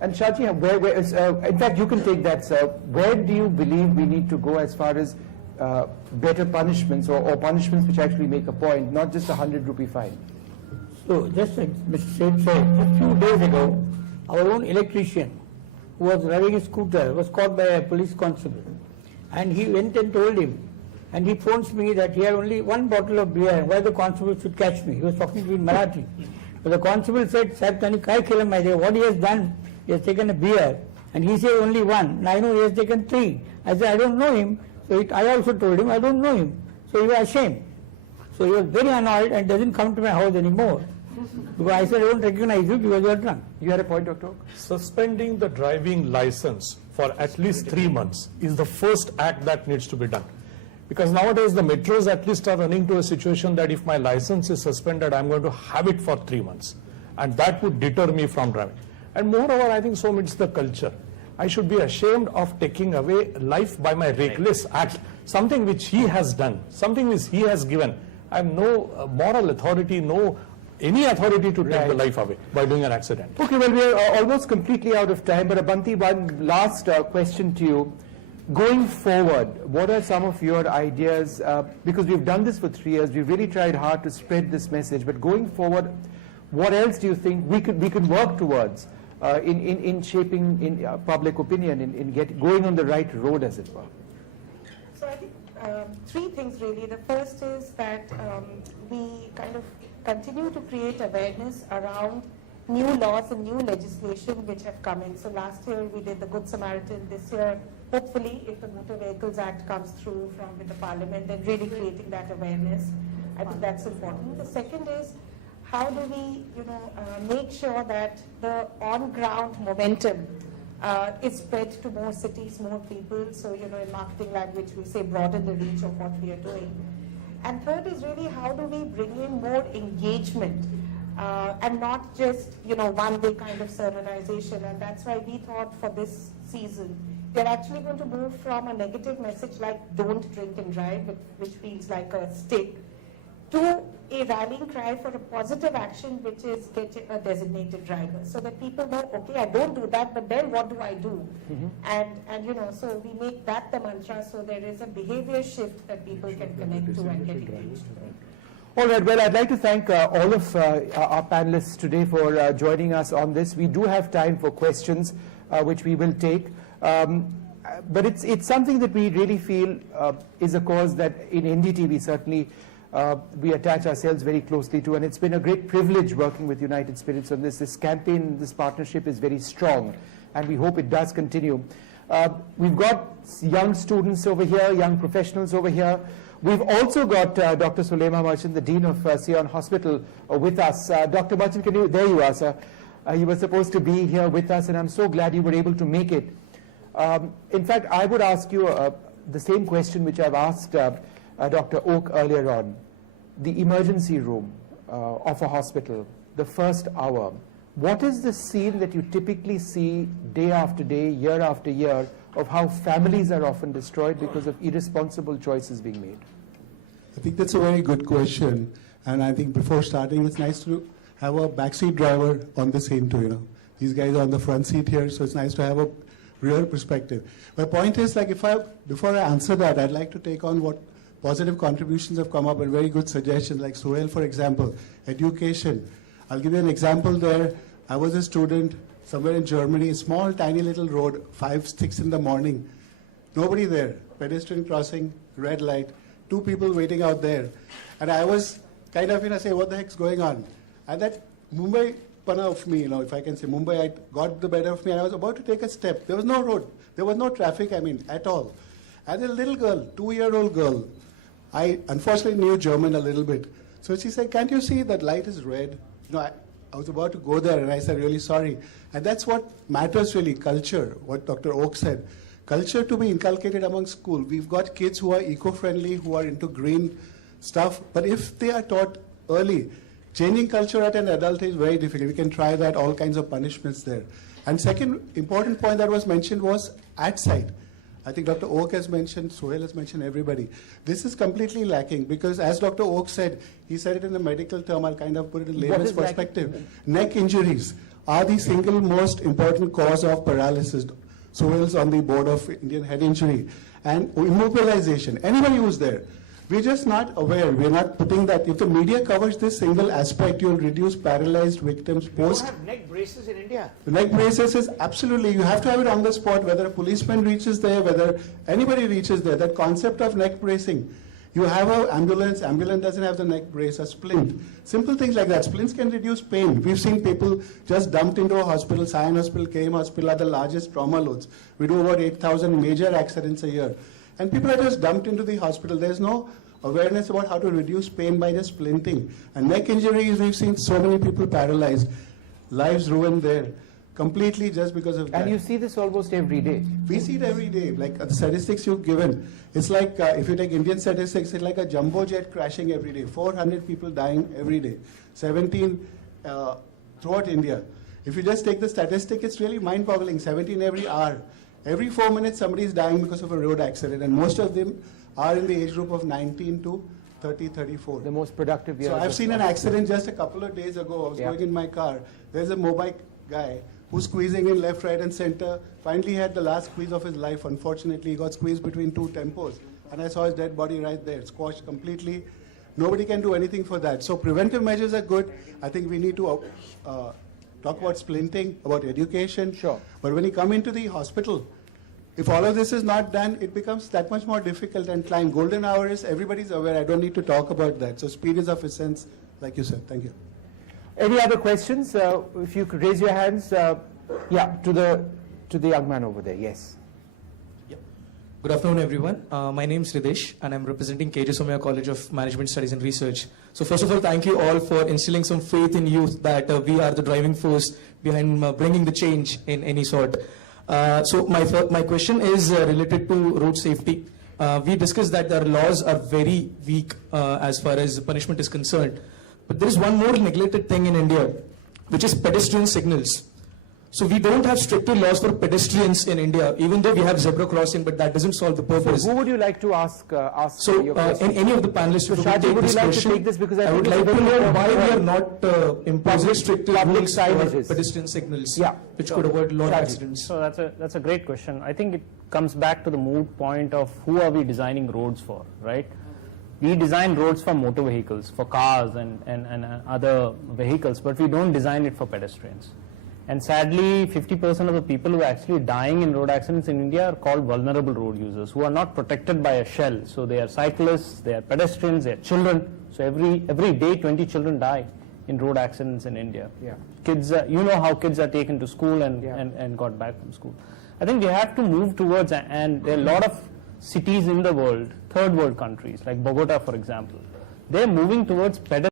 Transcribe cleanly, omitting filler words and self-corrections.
And Shaji, in fact, you can take that, sir. Where do you believe we need to go as far as better punishments or punishments which actually make a point, not just a 100-rupee fine? So, just like Mr. Said said, a few days ago, our own electrician who was riding a scooter was caught by a police constable. And he went and told him, and he phones me that he had only one bottle of beer, and why the constable should catch me. He was talking to me in Marathi. So the constable said, "Sahib, tani kai khela mai de?" What he has done, he has taken a beer, and he said only one. And I know he has taken 3. I said, I don't know him. So I also told him, I don't know him. So he was ashamed. So he was very annoyed and doesn't come to my house anymore. Because I said, I don't recognize you because you are drunk. You had a point, Dr. Oak? Suspending the driving license for at least 3 months is the first act that needs to be done. Because nowadays the metros at least are running to a situation that if my license is suspended, I'm going to have it for 3 months. And that would deter me from driving. And moreover, I think so it's the culture. I should be ashamed of taking away life by my reckless act, something which he has done, something which he has given. I have no moral authority, no any authority to take the life away by doing an accident. Okay, well, we are almost completely out of time, but Abanti, one last question to you. Going forward, what are some of your ideas? Because we've done this for 3 years, we've really tried hard to spread this message, but going forward, what else do you think we could work towards in shaping public opinion, in going on the right road, as it were? So I think 3 things really. The first is that we kind of continue to create awareness around new laws and new legislation which have come in. So last year we did the Good Samaritan. This year, hopefully, if the Motor Vehicles Act comes through from with the Parliament, then really creating that awareness. I think that's important. The second is, how do we, make sure that the on-ground momentum is spread to more cities, more people. So, in marketing language, we say broaden the reach of what we are doing. And third is really, how do we bring in more engagement and not just, one-way kind of sermonization. And that's why we thought for this season, they're actually going to move from a negative message like don't drink and drive, which feels like a stick, to a rallying cry for a positive action, which is get a designated driver, so that people know, okay, I don't do that, but then what do I do? And so we make that the mantra, so there is a behavior shift that people can connect to and get engaged. All right, well, I'd like to thank all of our panelists today for joining us on this. We do have time for questions, which we will take. But it's something that we really feel is a cause that in NDTV certainly we attach ourselves very closely to, and it's been a great privilege working with United Spirits on this. This campaign, this partnership is very strong, and we hope it does continue. We've got young students over here, young professionals over here. We've also got Dr. Sulema Merchant, the Dean of Sion Hospital, with us. Dr. Merchant, there you are, sir. You were supposed to be here with us, and I'm so glad you were able to make it. In fact, I would ask you the same question which I've asked Dr. Oak earlier on. The emergency room of a hospital, the first hour. What is the scene that you typically see day after day, year after year, of how families are often destroyed because of irresponsible choices being made? I think that's a very good question. And I think before starting, it's nice to have a backseat driver on the scene too, These guys are on the front seat here, so it's nice to have a real perspective. My point is, before I answer that, I'd like to take on what positive contributions have come up and very good suggestions, like Suhail, for example, education. I'll give you an example there. I was a student somewhere in Germany, a small, tiny little road, 5, 6 in the morning. Nobody there. Pedestrian crossing, red light, 2 people waiting out there. And I was kind of, say, what the heck's going on? And that Mumbai pana of me, if I can say, Mumbai got the better of me, and I was about to take a step. There was no road. There was no traffic, at all. And a little girl, 2-year-old girl, I unfortunately knew German a little bit. So she said, can't you see that light is red? I was about to go there, and I said, really sorry. And that's what matters really, culture, what Dr. Oak said. Culture to be inculcated among school. We've got kids who are eco-friendly, who are into green stuff. But if they are taught early, changing culture at an adult age is very difficult. We can try that, all kinds of punishments there. And second important point that was mentioned was at site. I think Dr. Oak has mentioned, Suhail has mentioned, everybody. This is completely lacking because, as Dr. Oak said, he said it in the medical term, I'll kind of put it in layman's perspective. Neck injuries are the single most important cause of paralysis. Sohail's on the board of Indian Head Injury. And immobilization, anybody who's there. We're just not aware, we're not putting that. If the media covers this single aspect, you'll reduce paralyzed victims post. We don't have neck braces in India. The neck braces is absolutely, you have to have it on the spot, whether a policeman reaches there, whether anybody reaches there. That concept of neck bracing, you have an ambulance doesn't have the neck brace, a splint. Simple things like that. Splints can reduce pain. We've seen people just dumped into a hospital. Sion Hospital, KM Hospital are the largest trauma loads. We do about 8,000 major accidents a year. And people are just dumped into the hospital. There's no awareness about how to reduce pain by just splinting. And neck injuries, we've seen so many people paralyzed, lives ruined there, completely just because of that. And you see this almost every day. We see it every day, like the statistics you've given. It's like, if you take Indian statistics, it's like a jumbo jet crashing every day. 400 people dying every day. 17 throughout India. If you just take the statistic, it's really mind-boggling. 17 every hour. Every 4 minutes, somebody is dying because of a road accident, and most of them are in the age group of 19 to 30, 34. The most productive years. So I've seen an accident just a couple of days ago. I was going in my car. There's a mobike guy who's squeezing in left, right, and center. Finally had the last squeeze of his life. Unfortunately, he got squeezed between two tempos. And I saw his dead body right there, squashed completely. Nobody can do anything for that. So preventive measures are good. I think we need to talk about splinting, about education. Sure. But when you come into the hospital, if all of this is not done, it becomes that much more difficult and climb. Golden hour is, everybody's aware. I don't need to talk about that. So speed is of essence, like you said. Thank you. Any other questions? If you could raise your hands. Yeah, to the young man over there. Yes. Good afternoon, everyone. My name is Ridesh, and I'm representing KJ Somaiya College of Management Studies and Research. So first of all, thank you all for instilling some faith in youth that we are the driving force behind bringing the change in any sort. So my question is related to road safety. We discussed that our laws are very weak as far as punishment is concerned. But there is one more neglected thing in India, which is pedestrian signals. So we don't have stricter laws for pedestrians in India, even though we have zebra crossing, but that doesn't solve the purpose. So who would you like to ask So your question? any of the panelists So who Shadi, take would you this like to question, take this, because I I would think like it's to a know very why we are important not imposing stricter public rules for signages. pedestrian signals, Yeah. which could avoid a lot of Shadi. accidents. So that's a great question. I think it comes back to the moot point of who are we designing roads for, right? We design roads for motor vehicles, for cars and other vehicles, but we don't design it for pedestrians. And sadly, 50% of the people who are actually dying in road accidents in India are called vulnerable road users, who are not protected by a shell. So they are cyclists, they are pedestrians, they are children. So every day 20 children die in road accidents in India. Yeah. Kids, you know how kids are taken to school and got back from school. I think we have to move towards, and there are a lot of cities in the world, third world countries, like Bogota, for example, they're moving towards pedestrian